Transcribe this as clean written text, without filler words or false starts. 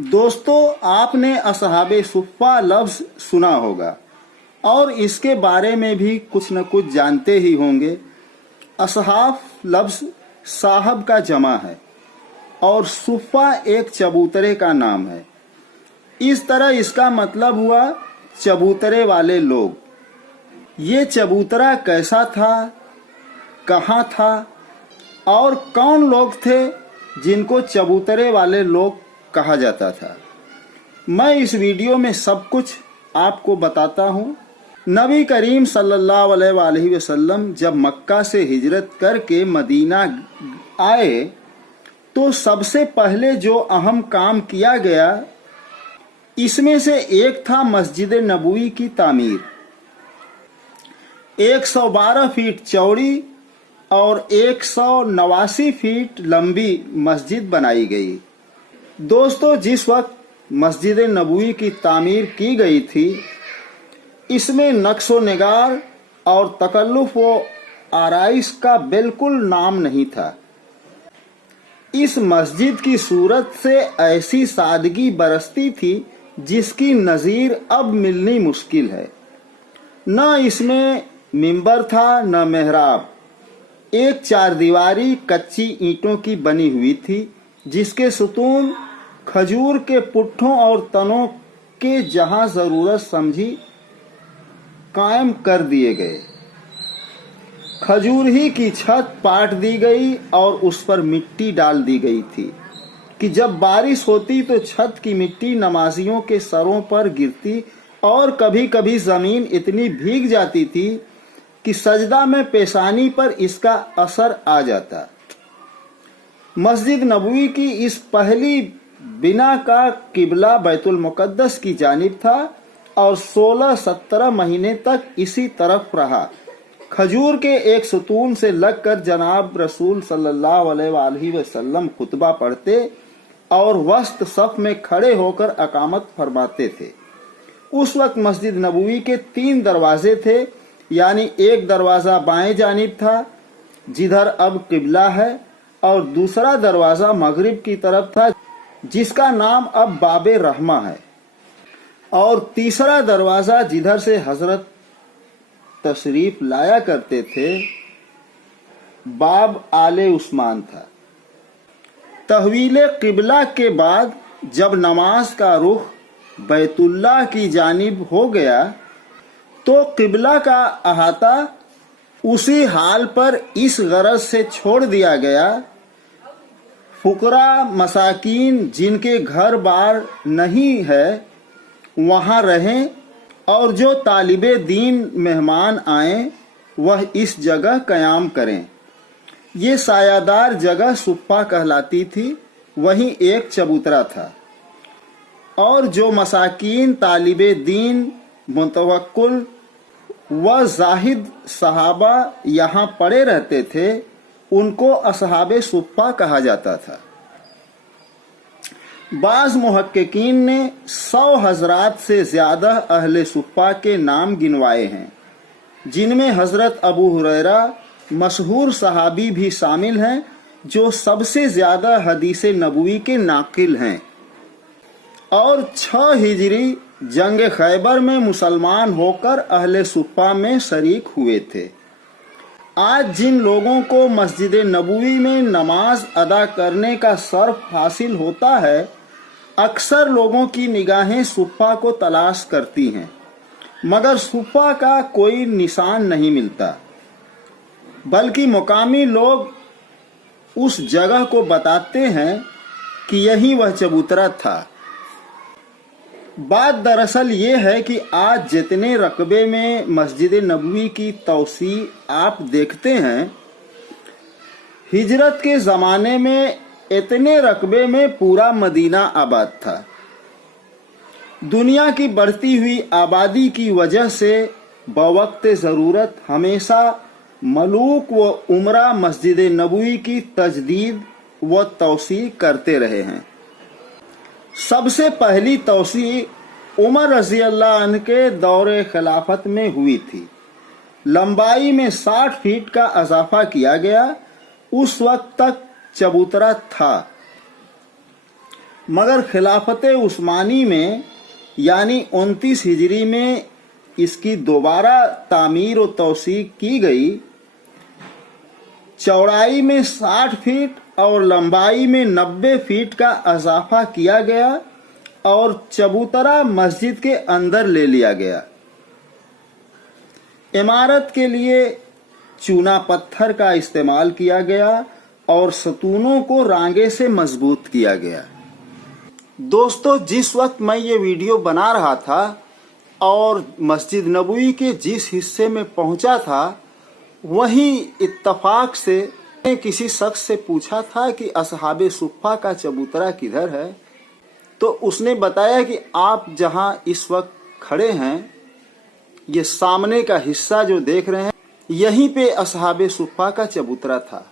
दोस्तों, आपने असहाब सुफ़्फ़ा लफ्ज़ सुना होगा और इसके बारे में भी कुछ न कुछ जानते ही होंगे। असहाब लफ्ज़ साहब का जमा है और सुफ़्फ़ा एक चबूतरे का नाम है। इस तरह इसका मतलब हुआ चबूतरे वाले लोग। ये चबूतरा कैसा था, कहाँ था और कौन लोग थे जिनको चबूतरे वाले लोग कहा जाता था, मैं इस वीडियो में सब कुछ आपको बताता हूँ। नबी करीम सल्लल्लाहु अलैहि वसल्लम जब मक्का से हिजरत करके मदीना आए तो सबसे पहले जो अहम काम किया गया, इसमें से एक था मस्जिद नबवी की तामीर। 112 फीट चौड़ी और 189 फीट लंबी मस्जिद बनाई गई। दोस्तों, जिस वक्त मस्जिद नबवी की तामीर की गई थी, इसमें नक्शो निगार और तकल्लुफ व आराइश का बिल्कुल नाम नहीं था। इस मस्जिद की सूरत से ऐसी सादगी बरसती थी जिसकी नज़ीर अब मिलनी मुश्किल है। न इसमें मिंबर था न मेहराब। एक चारदीवारी कच्ची ईंटों की बनी हुई थी जिसके सुतून खजूर के पुट्ठों और तनों के जहां जरूरत समझी कायम कर दिए गए। खजूर ही की छत पाट दी गई और उस पर मिट्टी डाल दी गई थी कि जब बारिश होती तो छत की मिट्टी नमाजियों के सरों पर गिरती और कभी कभी जमीन इतनी भीग जाती थी कि सजदा में पेशानी पर इसका असर आ जाता। मस्जिद नबवी की इस पहली बिना का किबला बैतुल मुकद्दस की जानिब था और 16-17 महीने तक इसी तरफ रहा। खजूर के एक सुतून से लगकर जनाब रसूल सल्लल्लाहु अलैहि वसल्लम खुतबा पढ़ते और वस्त सफ में खड़े होकर अकामत फरमाते थे। उस वक्त मस्जिद नबवी के 3 दरवाजे थे, यानी एक दरवाज़ा बाएं जानिब था जिधर अब किबला है और दूसरा दरवाज़ा मगरिब की तरफ था जिसका नाम अब बाबे रहमा है, और तीसरा दरवाज़ा जिधर से हजरत तशरीफ लाया करते थे बाब आले उस्मान था। तहवील किबला के बाद जब नमाज का रुख बैतुल्लाह की जानिब हो गया तो किबला का अहाता उसी हाल पर इस गरज से छोड़ दिया गया, फुकरा मसाकीन जिनके घर बार नहीं है वहाँ रहें और जो तालिबे दीन मेहमान आएं वह इस जगह क़याम करें। ये सायादार जगह सुफ़्फ़ा कहलाती थी। वहीं एक चबूतरा था और जो मसाकीन तालिबे दीन मुतवक्कुल व जाहिद सहाबा यहाँ पड़े रहते थे उनको असहाबे सुफ़्फ़ा कहा जाता था। बाज़ मुहक्किकीन ने 100 हज़रात से ज़्यादा अहले सुफ़्फ़ा के नाम गिनवाए हैं, जिनमें हज़रत अबू हुरैरा मशहूर सहाबी भी शामिल हैं जो सबसे ज़्यादा हदीस नबवी के नाकिल हैं और 6 हिजरी जंग खैबर में मुसलमान होकर अहले सुफ़्फ़ा में शरीक हुए थे। आज जिन लोगों को मस्जिद नबवी में नमाज अदा करने का शर्फ हासिल होता है, अक्सर लोगों की निगाहें सुफ़्फ़ा को तलाश करती हैं, मगर सुफ़्फ़ा का कोई निशान नहीं मिलता, बल्कि मुकामी लोग उस जगह को बताते हैं कि यही वह चबूतरा था। बात दरअसल ये है कि आज जितने रकबे में मस्जिद नबवी की तौसी आप देखते हैं, हिजरत के ज़माने में इतने रकबे में पूरा मदीना आबाद था। दुनिया की बढ़ती हुई आबादी की वजह से बवक्त ज़रूरत हमेशा मलूक व उमरा मस्जिद नबवी की तजदीद व तौसी करते रहे हैं। सबसे पहली तौसी उमर रज़ी अल्लाह अन्हु के दौरे खिलाफत में हुई थी। लंबाई में 60 फीट का इजाफा किया गया। उस वक्त तक चबूतरा था मगर खिलाफत उस्मानी में यानी 29 हिजरी में इसकी दोबारा तामीर और तौसीक की गई। चौड़ाई में 60 फीट और लंबाई में 90 फीट का इजाफा किया गया और चबूतरा मस्जिद के अंदर ले लिया गया। इमारत के लिए चूना पत्थर का इस्तेमाल किया गया और सतूनों को रांगे से मजबूत किया गया। दोस्तों, जिस वक्त मैं ये वीडियो बना रहा था और मस्जिद नबवी के जिस हिस्से में पहुंचा था, वहीं इत्तफाक से किसी शख्स से पूछा था कि असहाबे सुफ़ा का चबूतरा किधर है, तो उसने बताया कि आप जहां इस वक्त खड़े हैं, ये सामने का हिस्सा जो देख रहे हैं, यहीं पे असहाबे सुफ़ा का चबूतरा था।